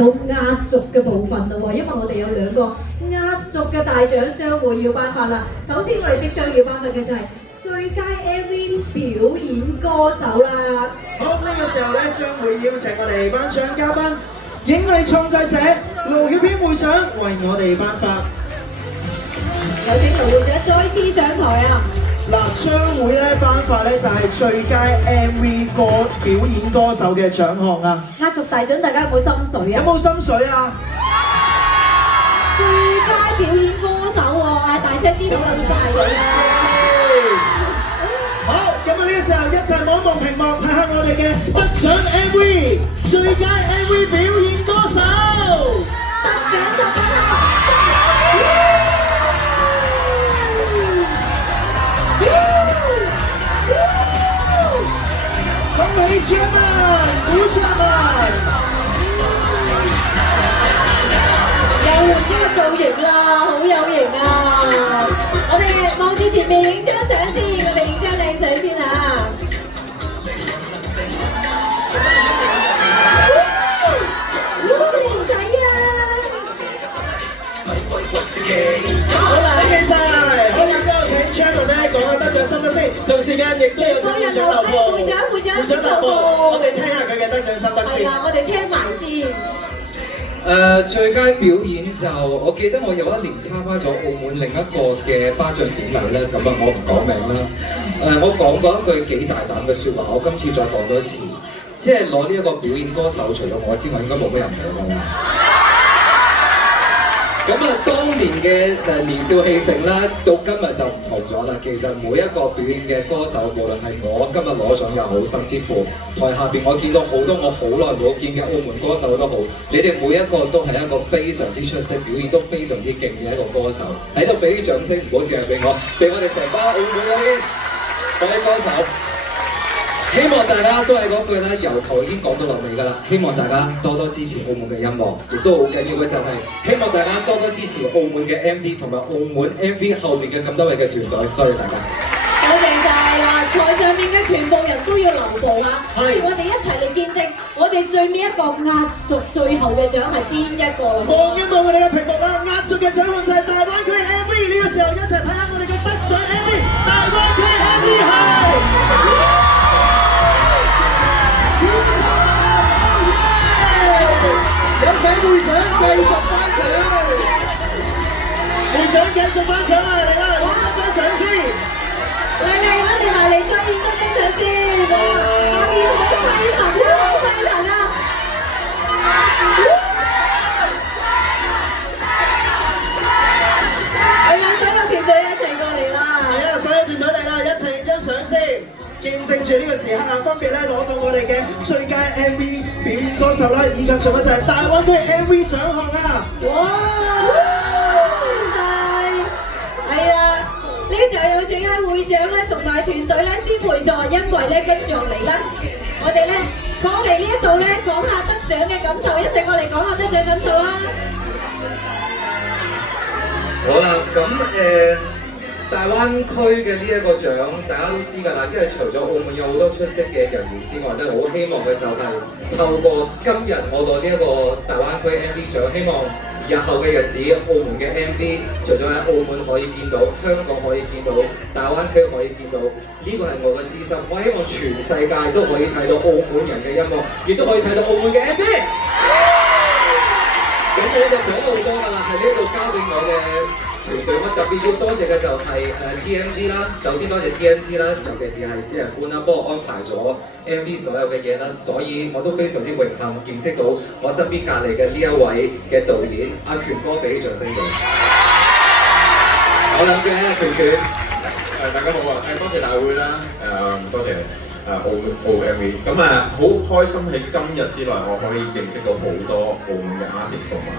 到壓軸嘅部分啦喎，因為我哋有兩個壓軸嘅大獎將會要頒發啦。首先我哋即將要頒發嘅就係最佳 MV 表演歌手啦。好，呢個時候咧將會邀請我哋頒獎嘉賓影藝創製社盧曉編會長為我哋頒發。有請盧會長再次上台啊！嗱，將會咧頒發咧就係最佳 MV 歌表演歌手嘅獎項啊！壓軸大獎大家有冇心水啊？有冇心水啊？最佳表演歌手喎，大聲啲咁就大獎啦！好，咁啊呢個時候一齊望望屏幕睇下我哋嘅得獎 MV 最佳 MV 表演歌手，得獎作品恭喜獎啊！鼓掌啊！又換咗個造型啦，好有型啊！我哋望住前面影張相先，我哋影張靚相先啊！靚仔啊！好啦，多謝晒。好，然之後請 Chairman 咧講下得獎心得先，同時間亦都有請會長留步。會長留步，我哋聽下佢嘅得獎心得先。係啦，我哋聽埋先。最佳表演就我記得我有一年參加咗澳門另一個嘅頒獎典禮咧，咁啊我唔講名啦。我講過一句幾大膽嘅説話，我今次再講多一次，即係攞呢一個表演歌手，除咗我之外，應該冇乜人攞㗎啦。咁啊，當年嘅年少氣盛啦，到今日就唔同咗啦。其實每一個表演嘅歌手，無論係我今日攞獎又好，甚至乎台下邊我見到好多我好耐冇見嘅澳門歌手都好，你哋每一個都係一個非常之出色，表演都非常之勁嘅一個歌手。喺度俾啲掌聲，唔好淨係俾我哋成班澳門嗰啲歌手。希望大家都係嗰句啦，由頭已經講到落尾㗎啦。希望大家多多支持澳門嘅音樂，亦都好緊要嘅就係希望大家多多支持澳門嘅 MV 同埋澳門 MV 後面嘅咁多位嘅團隊。多謝大家。多謝晒啦！台上面嘅全部人都要留步啊！不如我哋一齊嚟見證我哋最尾一個壓軸最後嘅獎係邊一個啦？望一望我哋嘅屏幕啦，壓軸嘅獎項就係大灣區 MV。呢個時候一齊睇下我哋嘅得獎 MV， 大灣區 MV 係。有請會長繼續頒獎，會長繼續頒獎啊！嚟啦，攞多張相先。嚟，我哋埋嚟再影多張相先。哇，下面好細層啊，好細層啊！係啊，所有團隊一齊過嚟啦！係啊，所有團隊嚟啦，一齊影張相先。見證住呢個時刻啊，分別咧攞到我哋嘅最佳 MV 表演歌手啦，以及仲有就係大灣區 MV 獎項啊！哇！係啊，呢就有請咧會長咧同埋團隊咧先陪座，因為咧跟住落嚟咧，我哋咧講嚟呢一度咧講下得獎嘅感受，一齊過嚟講下得獎感受啊！好啦，咁大灣區嘅呢一個獎，大家都知㗎啦，因為除咗澳門有好多出色嘅人員之外咧，我好希望嘅就係透過今日我攞呢一個大灣區 MV 獎，希望日後嘅日子，澳門嘅 MV 除咗喺澳門可以見到，香港可以見到，大灣區可以見到，呢個係我嘅私心。我希望全世界都可以睇到澳門人嘅音樂，亦都可以睇到澳門嘅 MV。咁我就講好多㗎啦，喺呢度交俾我嘅團隊，我特別要多謝嘅就係TMG 啦，首先多謝 TMG 啦，尤其是係史人歡啦，幫我安排咗 MV 所有嘅嘢啦，所以我都非常之榮幸見識到我身邊隔離嘅呢一位嘅導演阿權哥，俾啲掌聲佢。我諗嘅權，大家好啊！多謝大會啦，多謝澳 MV， 咁好開心喺今日之內，我可以認識到好多澳門嘅 artist 同埋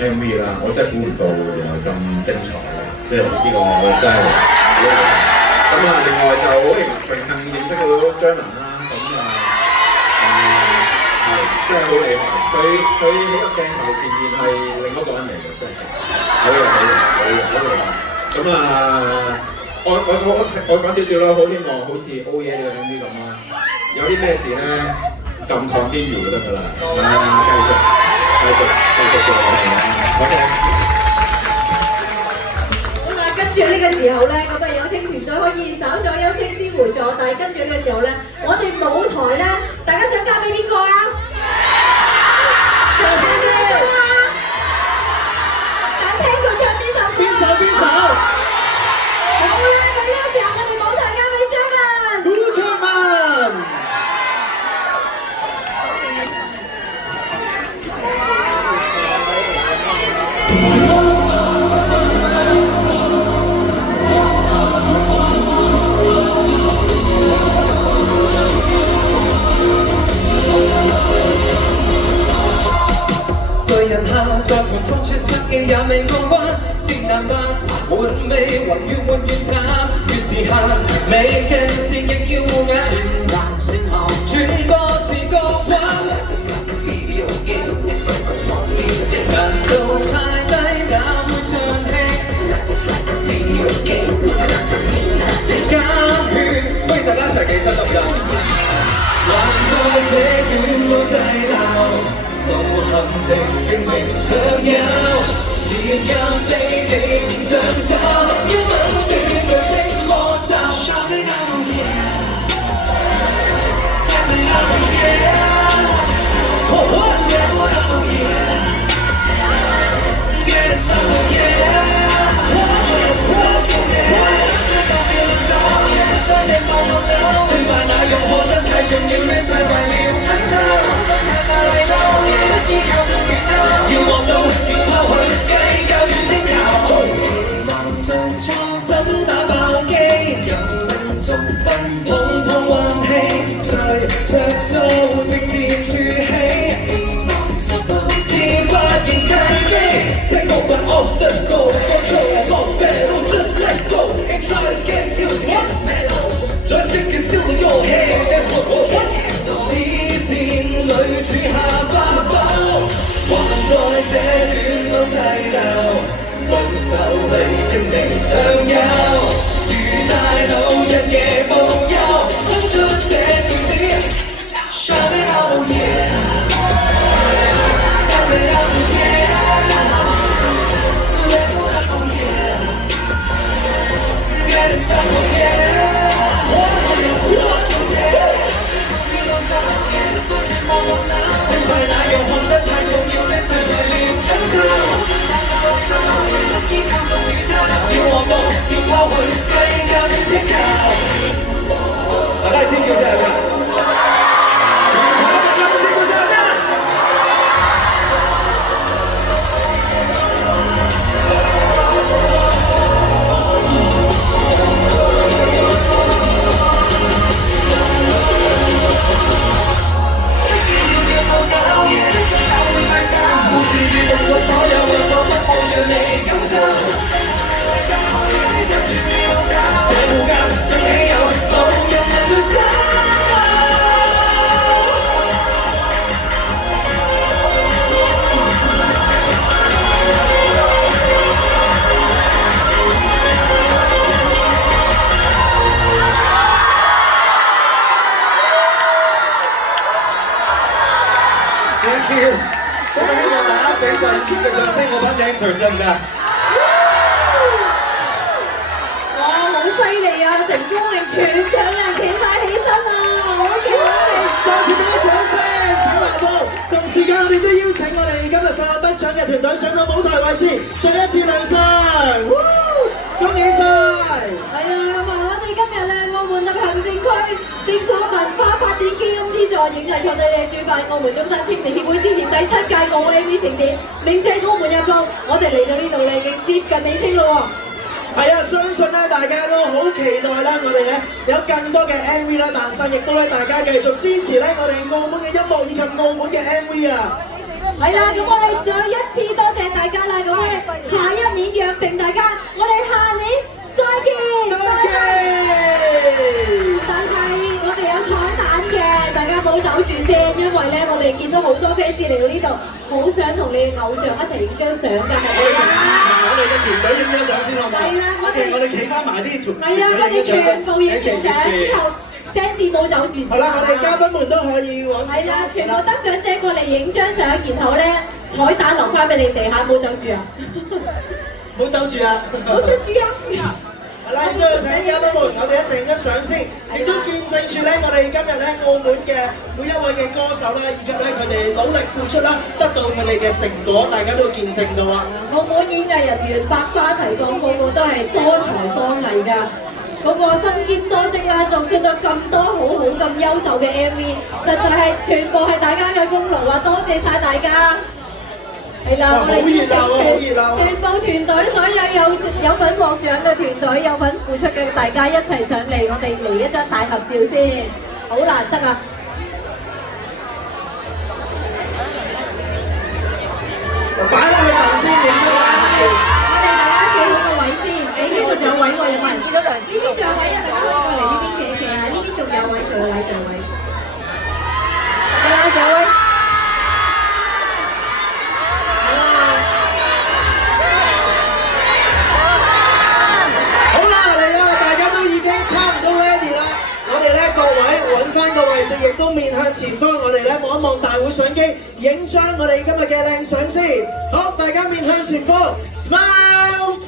MV 啦，我真係估唔到原來咁精彩嘅，即係呢個我真係咁另外就好榮幸認識到張文啦，真係好厲害，佢喺個鏡頭前面係另一個人嚟嘅，真係好厲害。咁我講少少啦，好希望好似 Oh Yeah 呢個 MV 咁啦，有啲咩事咧撳糖天搖就得㗎啦，繼續。續我哋啦。好啦，跟住呢個時候咧，咁啊有請團隊可以稍作休息先回座，但係跟住呢個時候咧，我哋舞台咧，大家想交俾邊個啊？想聽邊個啊？想聽佢唱邊首歌？邊首？好啦，咁呢個時候我哋舞台交俾張文。古卓文。巨人下在盤中出失嘅也未過關，極難辦，滿味還越換越淡，越是限，美嘅線亦要護眼，轉個視角玩，難度太低也會上氣，加血，不如大家一齊起身得唔得？還在這段路滯留。無陷阱證明想有，自由地地上手，要穩斷佢的魔咒。Tell me now yeah，Tell me now yeah，Oh yeah，Get it started yeah，成敗那樣看得太重要，你晒壞了很醜。要望到，要拋去，計較與聲效，真打爆機，人命逐分，碰碰運氣，誰着數直接處起，自發現契機 ，Take over obstacles, control and lost battles, just let go and try to get to the medals. Joystick is still in your hand, that's what we'll hit. 黐線裏處下花苞。還在這段路滯留，分手你證明尚有，如大腦日夜無憂，哼出這段子 ，Shout it out yeah，Tell me out yeah，Let go out yeah，Get it started yeah，成敗那樣看得太重要，你晒壞了很醜。要望到，要拋去，計較與聲效。大家係尖叫聲係咩？全場嘅朋友尖叫聲係咩？故事已動作，所有為錯不放讓你感受。這護駕最稀有，無人能奪走。Thank you。咁希望大家俾最熱嘅掌聲，我班 dancers 得唔得？哇，好犀利啊！成功令全場人企晒起身啊！好勁啊！再次俾啲掌聲，請埋步。同時間我哋都邀請我哋今日所有得獎嘅團隊上到舞台位置，再一次亮相，恭喜晒！係啊，咁啊，我哋今日咧，澳門特行政區政府文化發展基金資助影藝創作者主辦澳門中山青年協會之前第7屆澳 AV 盛典，銘謝澳門日報，我哋嚟到呢度咧已經接近尾聲咯喎。係啊，相信咧大家都好期待啦，我哋咧有更多嘅 MV 啦誕生，亦都咧大家繼續支持咧我哋澳門嘅音樂以及澳門嘅 MV 啊！係啦，咁我哋再一次多謝大家啦，咁我哋下一年約定大家，我哋下年再見。但係我哋有彩蛋嘅，大家冇走住先，因為咧我哋見到好多 fans 嚟到呢度，好想同你哋偶像一齊影張相㗎，係咪啊？我哋嘅團隊影張相先好唔好？係啦，我哋企翻埋啲團隊係啊，我哋全部影完相之後，fans 冇走住先。好啦，我哋嘉賓們都可以往前。係啦，全部得獎者過嚟影張相，然後咧彩蛋留翻俾你哋嚇，冇走住啊！冇走住啊！冇走住啊！係啦，亦都要請嘉賓們，我哋一齊影張相先，亦都見證住咧，我哋今日咧澳門嘅每一位嘅歌手啦，以及咧佢哋努力付出啦，得到佢哋嘅成果，大家都見證到啊！澳門演藝人員百花齊放，個個都係多才多藝㗎。嗰個身兼多職啦，作出咗咁多好好咁優秀嘅 MV， 實在係全部係大家嘅功勞啊！多謝晒大家。係啦，我哋全部團隊，所有份獲獎嘅團隊，有份付出嘅大家一齊上嚟，我哋嚟一張大合照先，好難得啊！擺落去陣先，影張大合照。我哋大家企好個位先，呢邊仲有位喎，有冇人見到呢邊仲有位啊？大家可以過嚟呢邊企一企下，呢邊仲有位，仲有位。係啊，仲有位。差唔多 ready 啦，我哋咧各位揾翻個位置，亦都面向前方，我哋咧望一望大會相機，影張我哋今日嘅靚相先。好，大家面向前方 ，smile。